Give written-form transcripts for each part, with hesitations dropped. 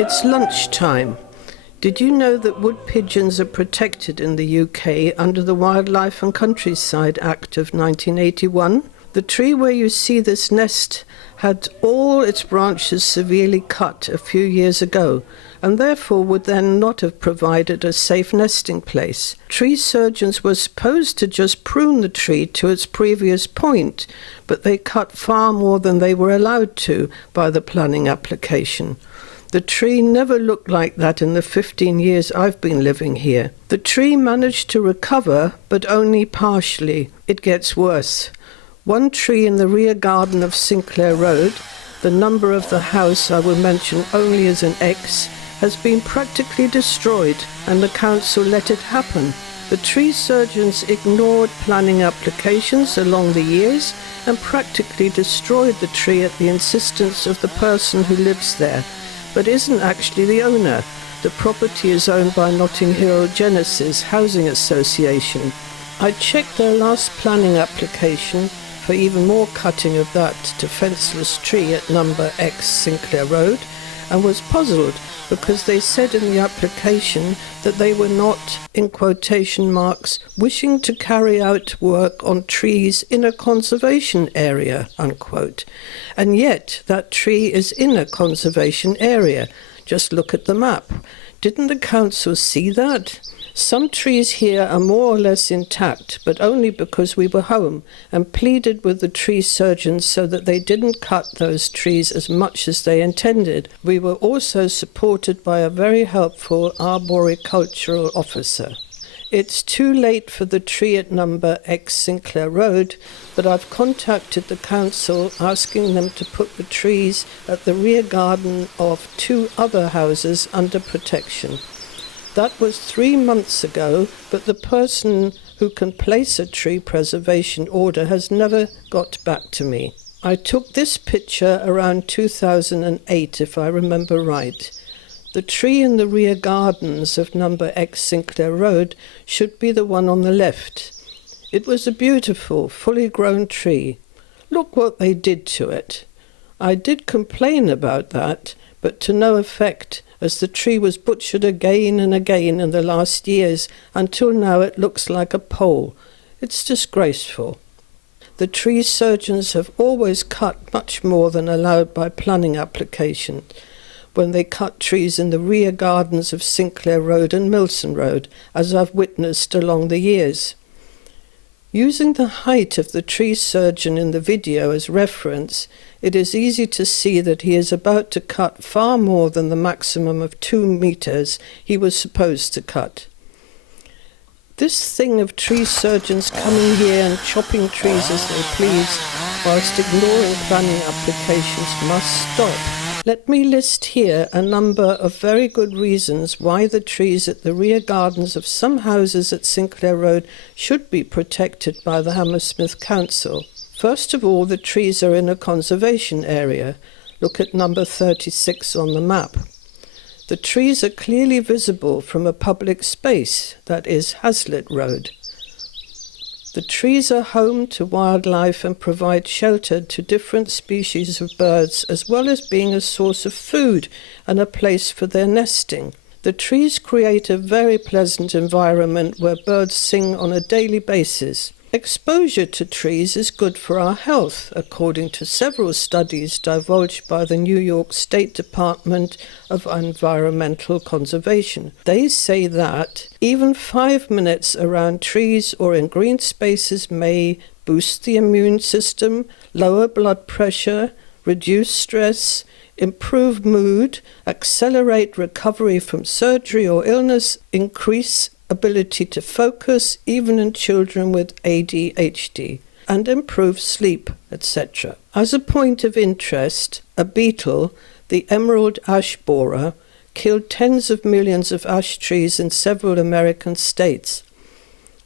It's lunchtime. Did you know that wood pigeons are protected in the UK under the Wildlife and Countryside Act of 1981? The tree where you see this nest had all its branches severely cut a few years ago, and therefore would then not have provided a safe nesting place. Tree surgeons were supposed to just prune the tree to its previous point, but they cut far more than they were allowed to by the planning application. The tree never looked like that in the 15 years I've been living here. The tree managed to recover, but only partially. It gets worse. One tree in the rear garden of Sinclair Road, the number of the house I will mention only as an X, has been practically destroyed, and the council let it happen. The tree surgeons ignored planning applications along the years and practically destroyed the tree at the insistence of the person who lives there, but isn't actually the owner. The property is owned by Notting Hill Genesis Housing Association. I checked their last planning application for even more cutting of that defenceless tree at number X Sinclair Road, and was puzzled because they said in the application that they were not, in quotation marks, wishing to carry out work on trees in a conservation area, unquote. And yet that tree is in a conservation area. Just look at the map. Didn't the council see that? Some trees here are more or less intact, but only because we were home and pleaded with the tree surgeons so that they didn't cut those trees as much as they intended. We were also supported by a very helpful arboricultural officer. It's too late for the tree at number X Sinclair Road, but I've contacted the council asking them to put the trees at the rear garden of 2 other houses under protection. That was 3 months ago, but the person who can place a tree preservation order has never got back to me. I took this picture around 2008, if I remember right. The tree in the rear gardens of number X Sinclair Road should be the one on the left. It was a beautiful, fully grown tree. Look what they did to it. I did complain about that, but to no effect, as the tree was butchered again and again in the last years, until now it looks like a pole. It's disgraceful. The tree surgeons have always cut much more than allowed by planning application when they cut trees in the rear gardens of Sinclair Road and Milson Road, as I've witnessed along the years. Using the height of the tree surgeon in the video as reference, it is easy to see that he is about to cut far more than the maximum of 2 meters he was supposed to cut. This thing of tree surgeons coming here and chopping trees as they please, whilst ignoring planning applications, must stop. Let me list here a number of very good reasons why the trees at the rear gardens of some houses at Sinclair Road should be protected by the Hammersmith Council. First of all, the trees are in a conservation area. Look at number 36 on the map. The trees are clearly visible from a public space, that is Hazlitt Road. The trees are home to wildlife and provide shelter to different species of birds, as well as being a source of food and a place for their nesting. The trees create a very pleasant environment where birds sing on a daily basis. Exposure to trees is good for our health, according to several studies divulged by the New York State Department of Environmental Conservation. They say that even 5 minutes around trees or in green spaces may boost the immune system, lower blood pressure, reduce stress, improve mood, accelerate recovery from surgery or illness, increase ability to focus, even in children with ADHD, and improve sleep, etc. As a point of interest, a beetle, the emerald ash borer, killed tens of millions of ash trees in several American states.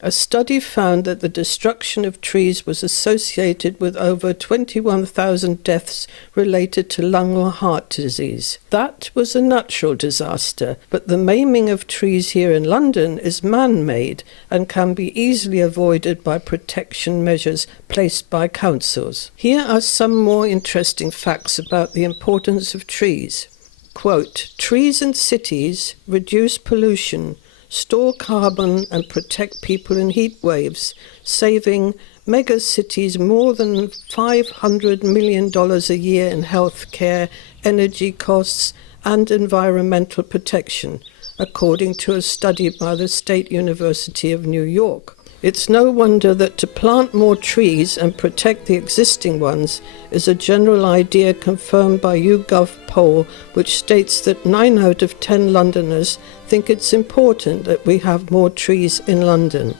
A study found that the destruction of trees was associated with over 21,000 deaths related to lung or heart disease. That was a natural disaster, but the maiming of trees here in London is man-made and can be easily avoided by protection measures placed by councils. Here are some more interesting facts about the importance of trees. Quote, trees in cities reduce pollution, store carbon and protect people in heat waves, saving megacities more than $500 million a year in health care, energy costs and environmental protection, according to a study by the State University of New York. It's no wonder that to plant more trees and protect the existing ones is a general idea confirmed by YouGov poll, which states that 9 out of 10 Londoners think it's important that we have more trees in London.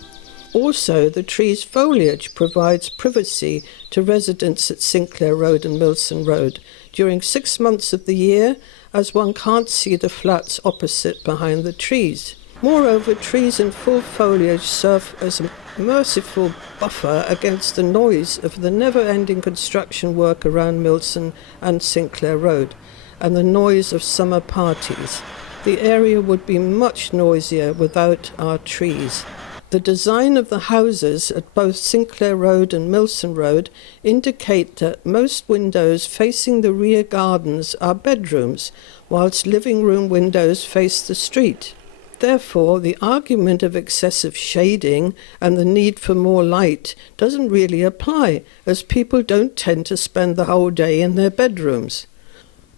Also, the tree's foliage provides privacy to residents at Sinclair Road and Milson Road during 6 months of the year, as one can't see the flats opposite behind the trees. Moreover, trees in full foliage serve as a merciful buffer against the noise of the never-ending construction work around Milson and Sinclair Road, and the noise of summer parties. The area would be much noisier without our trees. The design of the houses at both Sinclair Road and Milson Road indicate that most windows facing the rear gardens are bedrooms, whilst living room windows face the street. Therefore, the argument of excessive shading and the need for more light doesn't really apply, as people don't tend to spend the whole day in their bedrooms.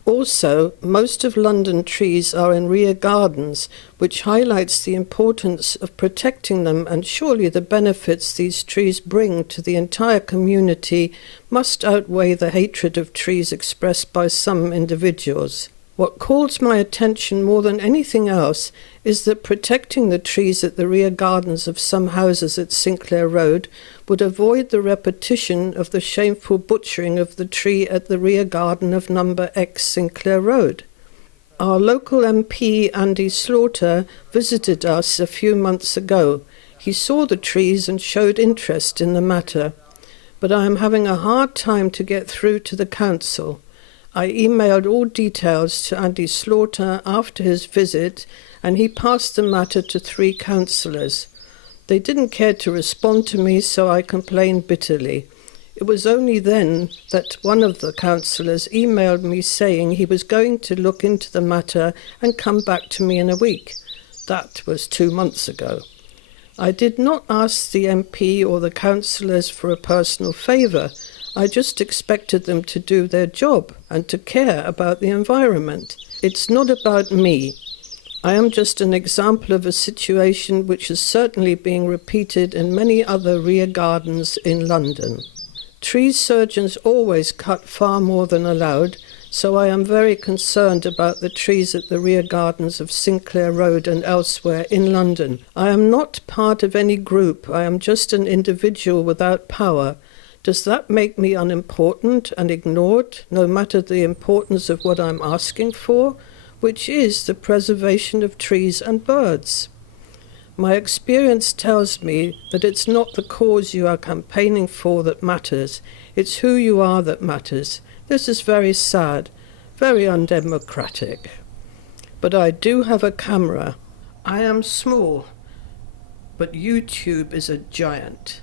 Also, most of London trees are in rear gardens, which highlights the importance of protecting them, and surely the benefits these trees bring to the entire community must outweigh the hatred of trees expressed by some individuals. What calls my attention more than anything else is that protecting the trees at the rear gardens of some houses at Sinclair Road would avoid the repetition of the shameful butchering of the tree at the rear garden of number X Sinclair Road. Our local MP, Andy Slaughter, visited us a few months ago. He saw the trees and showed interest in the matter, but I am having a hard time to get through to the council. I emailed all details to Andy Slaughter after his visit, and he passed the matter to 3 councillors. They didn't care to respond to me, so I complained bitterly. It was only then that one of the councillors emailed me saying he was going to look into the matter and come back to me in a week. That was 2 months ago. I did not ask the MP or the councillors for a personal favour. I just expected them to do their job and to care about the environment. It's not about me. I am just an example of a situation which is certainly being repeated in many other rear gardens in London. Tree surgeons always cut far more than allowed, so I am very concerned about the trees at the rear gardens of Sinclair Road and elsewhere in London. I am not part of any group. I am just an individual without power. Does that make me unimportant and ignored, no matter the importance of what I'm asking for, which is the preservation of trees and birds? My experience tells me that it's not the cause you are campaigning for that matters, it's who you are that matters. This is very sad, very undemocratic. But I do have a camera. I am small, but YouTube is a giant.